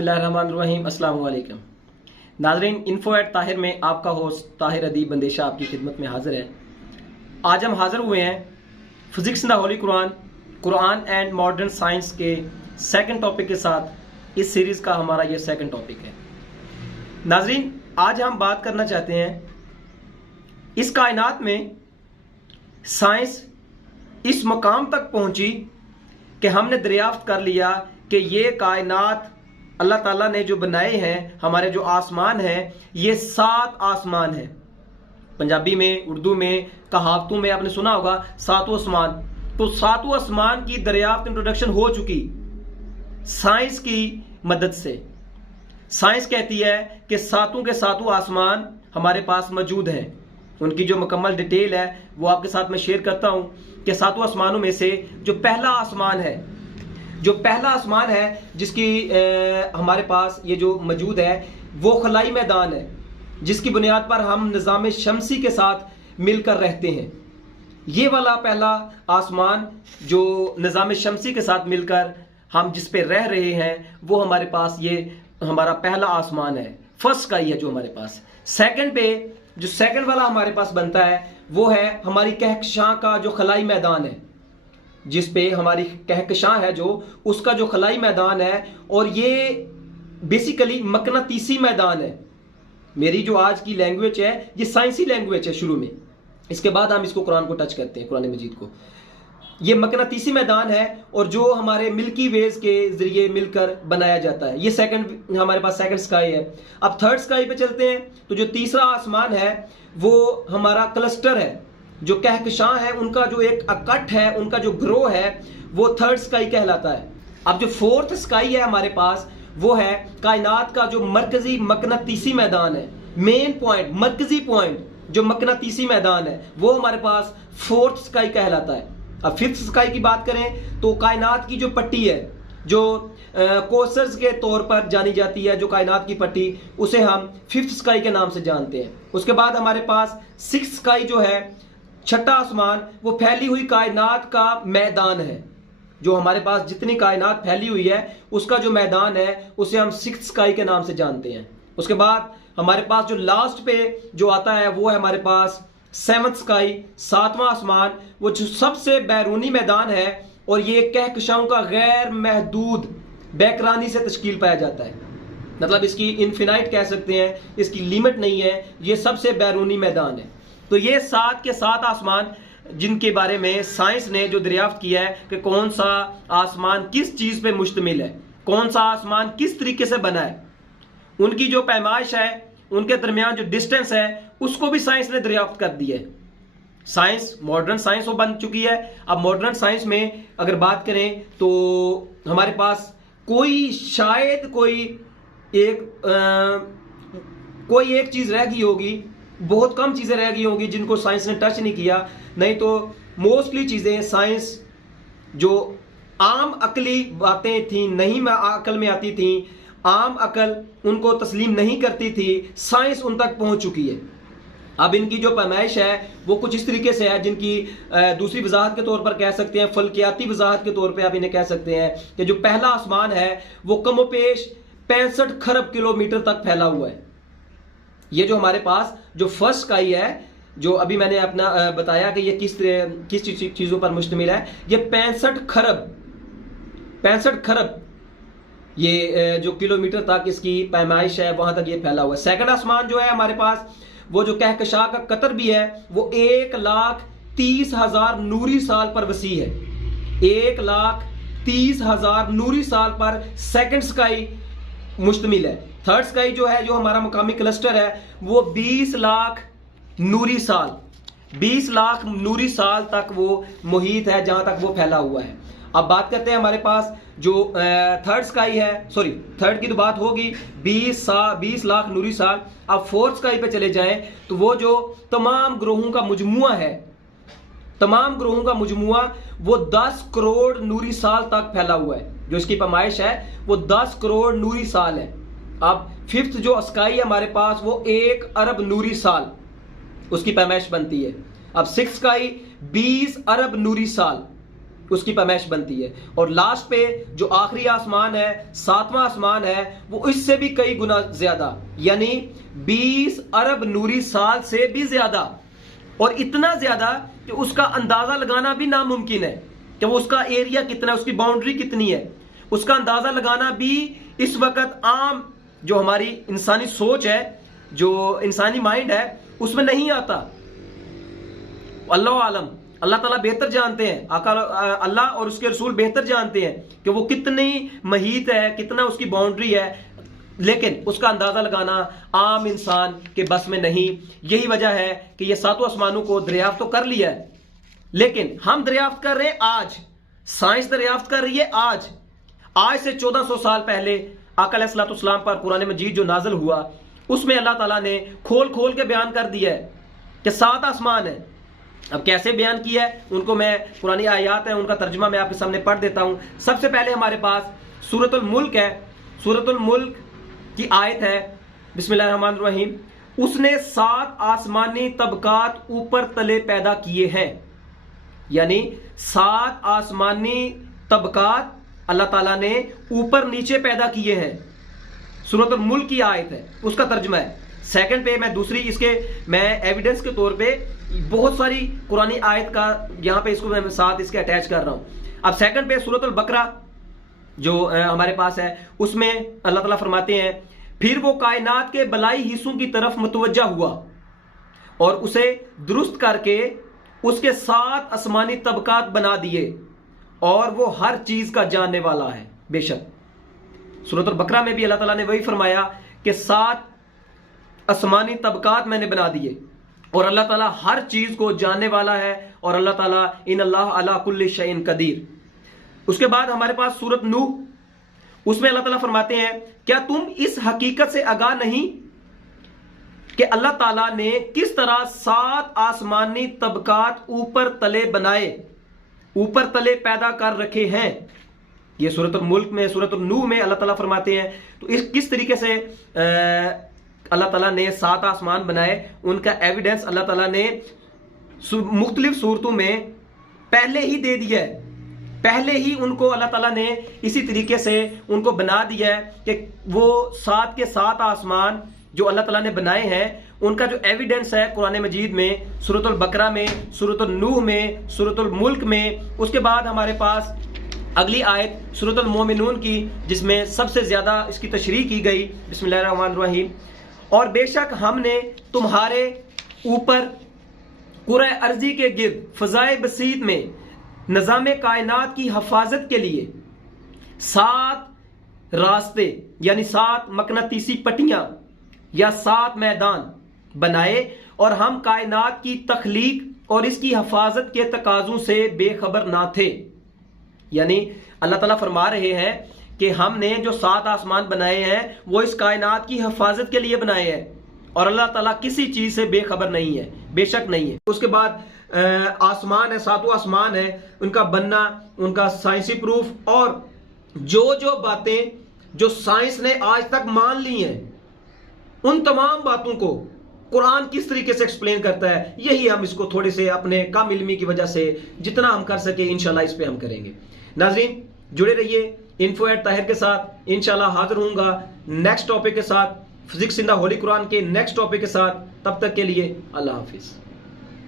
बिस्मिल्लाहिर्रहमानिर्रहीम अस्सलाम वालेकुम नाज़रीन, info@ताहिर में आपका होस्ट ताहिर अदीब बंदेशा आपकी खिदमत में हाजिर है। आज हम हाजिर हुए हैं physics in the Holi Quran and modern science के सेकंड टॉपिक के साथ। इस सीरीज़ का हमारा ये सेकंड टॉपिक है। नाज़रीन, आज हम बात करना चाहते हैं इस कायनात में साइंस इस मकाम तक पहुंची कि हमने दरियाफ्त कर लिया कि ये कायनात अल्लाह ताला ने जो बनाए हैं, हमारे जो आसमान हैं, ये 7 आसमान हैं। पंजाबी में, उर्दू में, कहावतों में आपने सुना होगा सातों आसमान। तो सातों आसमान की दरियाफ्त इंट्रोडक्शन हो चुकी साइंस की मदद से। साइंस कहती है कि सातों के सातों आसमान हमारे पास मौजूद हैं। उनकी जो मुकम्मल डिटेल है वो आपके साथ मैं शेयर करता हूं कि सातों आसमानों में से जो पहला आसमान है जिसकी हमारे पास ये जो मौजूद है वो खलाई मैदान है, जिसकी बुनियाद पर हम निज़ाम शमसी के साथ मिलकर रहते हैं। ये वाला पहला आसमान जो निज़ाम शमसी के साथ मिलकर हम जिस पे रह रहे हैं वो हमारे पास ये हमारा पहला आसमान है, फर्स्ट स्काई है जो हमारे पास। सेकंड पे जो सेकंड वाला हमारे पास बनता है वो है हमारी कहकशां का जो खलाई मैदान है, जिस पे हमारी कहकशां है जो उसका जो खलाई मैदान है, और ये बेसिकली मकनातीसी मैदान है। मेरी जो आज की लैंग्वेज है ये साइंसी लैंग्वेज है शुरू में, इसके बाद हम इसको कुरान को टच करते हैं, कुरान मजीद को। ये मकनातीसी मैदान है और जो हमारे मिल्की वेज के जरिए मिलकर बनाया जाता है। ये सेकंड हमारे पास सेकंड स्काई है। अब थर्ड स्काई पे चलते हैं तो जो तीसरा आसमान है वो हमारा क्लस्टर है, जो कहकशां है उनका जो एक अकट है, उनका जो ग्रो है वो थर्ड स्काई कहलाता है। अब जो फोर्थ स्काई है हमारे पास वो है कायनात का जो मरकजी मकनातीसी मैदान है, मेन पॉइंट, मरकजी पॉइंट जो मकनातीसी मैदान है वो हमारे पास फोर्थ स्काई कहलाता है। अब फिफ्थ स्काई की बात करें तो कायनात की जो पट्टी है, जो कोसर्स के तौर पर जानी जाती है, जो कायनात की पट्टी, उसे हम फिफ्थ स्काई के नाम से जानते हैं। उसके बाद हमारे पास सिक्स्थ स्काई जो है, छठा आसमान, वो फैली हुई कायनात का मैदान है। जो हमारे पास जितनी कायनात फैली हुई है उसका जो मैदान है उसे हम सिक्स्थ स्काई के नाम से जानते हैं। उसके बाद हमारे पास जो लास्ट पे जो आता है वो है हमारे पास सेवंथ स्काई, सातवां आसमान, वो जो सबसे बैरूनी मैदान है, और ये कहकशाओं का गैर महदूद बैकरानी से तश्कील पाया जाता है। मतलब इसकी इनफिनाइट कह सकते हैं, इसकी लिमिट नहीं है, ये सबसे बैरूनी मैदान है। तो ये 7 के 7 आसमान जिनके बारे में साइंस ने जो दरियाफ्त किया है कि कौन सा आसमान किस चीज पे मुश्तमिल है, कौन सा आसमान किस तरीके से बना है, उनकी जो पैमाइश है, उनके दरमियान जो डिस्टेंस है, उसको भी साइंस ने दरियाफ्त कर दी है। साइंस, मॉडर्न साइंस वो बन चुकी है। अब मॉडर्न साइंस में अगर बात करें तो हमारे पास शायद कोई एक चीज रह गई होगी, बहुत कम चीजें रह गई होंगी जिनको साइंस ने टच नहीं किया। नहीं तो मोस्टली चीजें साइंस जो आम अकली बातें थी, नहीं अकल में आती थी, आम अकल उनको तस्लीम नहीं करती थी, साइंस उन तक पहुंच चुकी है। अब इनकी जो पैमाइश है वो कुछ इस तरीके से है, जिनकी दूसरी वजाहत के तौर पर कह सकते हैं, फल्कियाती वजाहत के तौर पे आप इन्हें कह सकते हैं कि जो पहला आसमान है वो कमोपेश 65 खरब किलोमीटर तक फैला हुआ है। ये जो हमारे पास जो फर्स्ट स्काई है, जो अभी मैंने अपना बताया कि ये किस चीजों पर मुश्तमिल है, ये 65 खरब ये जो किलोमीटर तक इसकी पैमाइश है वहां तक ये फैला हुआ है। सेकंड आसमान जो है हमारे पास, वो जो कहकशां का कतर भी है, वो 1,30,000 नूरी साल पर वसी है। 1,30,000 नूरी साल पर सेकंड स्काई मुश्तमिल है। थर्ड स्काई जो है, जो हमारा मुकामी क्लस्टर है, वो 20 लाख नूरी साल तक वो मुहित है जहां तक वो फैला हुआ है। अब बात करते हैं हमारे पास जो थर्ड स्काई है, सॉरी थर्ड की तो बात होगी 20 लाख नूरी साल। अब फोर्थ स्काई पे चले जाएं तो वो जो तमाम ग्रहों का मुजमुआ है, तमाम ग्रहों का मुजमुआ वो 10 करोड़ नूरी साल तक फैला हुआ है। जो इसकी पैमाइश है वो 10 करोड़ नूरी साल है। अब फिफ्थ जो स्काई है हमारे पास वो 1 अरब नूरी साल उसकी पैमाइश बनती है। अब सिक्स स्काई 20 अरब नूरी साल उसकी पैमाइश बनती है। और लास्ट पे जो आखिरी आसमान है, 7वां आसमान है, वो इससे भी कई गुना ज्यादा, यानी 20 अरब नूरी साल से भी ज्यादा, और इतना ज्यादा कि उसका अंदाजा लगाना भी नामुमकिन है कि वो उसका एरिया कितना है, उसकी बाउंड्री कितनी है, उसका अंदाजा लगाना भी इस वक्त आम जो हमारी इंसानी सोच है, जो इंसानी माइंड है, उसमें नहीं आता। अल्लाह आलम, अल्लाह ताला बेहतर जानते हैं, आका अल्लाह और उसके रसूल बेहतर जानते हैं कि वो कितनी महीत है, कितना उसकी बाउंड्री है, लेकिन उसका अंदाजा लगाना आम इंसान के बस में नहीं। यही वजह है कि ये 7 आसमानों को दरियाफ्त तो कर लिया है, लेकिन हम दरियाफ्त कर रहे हैं आज, साइंस दरियाफ्त कर रही है आज से 1400 साल पहले आका अलैहिस्सलाम पर कुरान मजीद जो नाज़िल हुआ, उसमें अल्लाह ताला ने खोल खोल के बयान कर दिया है कि 7 आसमान है। अब कैसे बयान किया है, उनको मैं पुरानी आयात है उनका तर्जुमा मैं आपके सामने पढ़ देता हूं। सबसे पहले हमारे पास सूरतुल मुल्क है, सूरतुल मुल्क की आयत है, बिस्मिल्लाहिर्रहमानिर्रहीम, उसने 7 आसमानी तबकात ऊपर तले पैदा किए हैं, यानी 7 आसमानी तबकात अल्लाह ताला ने ऊपर नीचे पैदा किए हैं। सूरतुल मुल्क की आयत है, उसका तर्जुमा है। सेकंड पे मैं दूसरी इसके मैं एविडेंस के तौर पे बहुत सारी कुरानी आयत का यहां पे इसको मैं साथ इसके अटैच कर रहा हूं। अब सेकंड पे सूरतुल बकरा जो हमारे पास है, उसमें अल्लाह ताला फरमाते हैं, फिर वो कायनात के बलाई हिस्सों की तरफ मुतवज्जा हुआ और उसे दुरुस्त करके उसके 7 आसमानी तबकात बना दिए और वो हर चीज का जानने वाला है। बेशक सूरतुल बकरा में भी अल्लाह ताला ने वही फरमाया कि 7 आसमानी तबकात मैंने बना दिए और अल्लाह ताला हर चीज को जानने वाला है, और अल्लाह ताला इन अल्लाह अला कुल्ली शैइन कदीर। उसके बाद हमारे पास सूरत नूह, उसमें अल्लाह ताला फरमाते हैं, क्या तुम इस हकीकत से आगाह नहीं कि अल्लाह ताला ने किस तरह 7 आसमानी तबकात ऊपर तले बनाए, ऊपर तले पैदा कर रखे हैं। ये सूरतुल मुल्क में, सूरतुल नूह में अल्लाह ताला फरमाते हैं। तो इस किस तरीके से अल्लाह ताला ने 7 आसमान बनाए, उनका एविडेंस अल्लाह ताला ने मुख्तलिफ सूरतों में पहले ही दे दिया है। पहले ही उनको अल्लाह ताला ने इसी तरीके से उनको बना दिया है कि वो 7 के 7 आसमान जो अल्लाह ताला ने बनाए हैं, उनका जो एविडेंस है कुरान मजीद में, सूरतुल बकरा में, सूरतुल नूह में, सूरतुल मुल्क में। उसके बाद हमारे पास अगली आयत सूरतुल मोमिनून की, जिसमें सबसे ज्यादा इसकी तशरीह की गई, बिस्मिल्लाहिर्रहमानिर्रहीम, और बेशक हमने तुम्हारे ऊपर कुरे अर्जी के गिर्द फजाए बसीत में निज़ाम कायनात की हिफाजत के लिए 7 रास्ते यानी 7 मकनातीसी पट्टियां या 7 मैदान बनाए, और हम कायनात की तख्लीक और इसकी हिफाजत के तकाजों से बेखबर ना थे। यानी अल्लाह ताला फरमा रहे हैं कि हमने जो 7 आसमान बनाए हैं वो इस कायनात की हिफाजत के लिए बनाए हैं, और अल्लाह ताला किसी चीज से बेखबर नहीं है, बेशक नहीं है। उसके बाद आसमान है, 7वां आसमान है, उनका बनना, उनका साइंसी प्रूफ, और जो बातें जो साइंस ने आज तक मान ली हैं, उन तमाम बातों को कुरान किस तरीके से एक्सप्लेन करता है, यही हम इसको थोड़े से अपने कम इल्मी की वजह से जितना हम कर सके इंशाल्लाह इस पे हम करेंगे। नाजरीन जुड़े रहिए info@tahir के साथ, इंशाल्लाह हाजिर होऊंगा नेक्स्ट टॉपिक के साथ, physics in the Holi Quran के नेक्स्ट टॉपिक के साथ। तब तक के लिए अल्लाह हाफिज।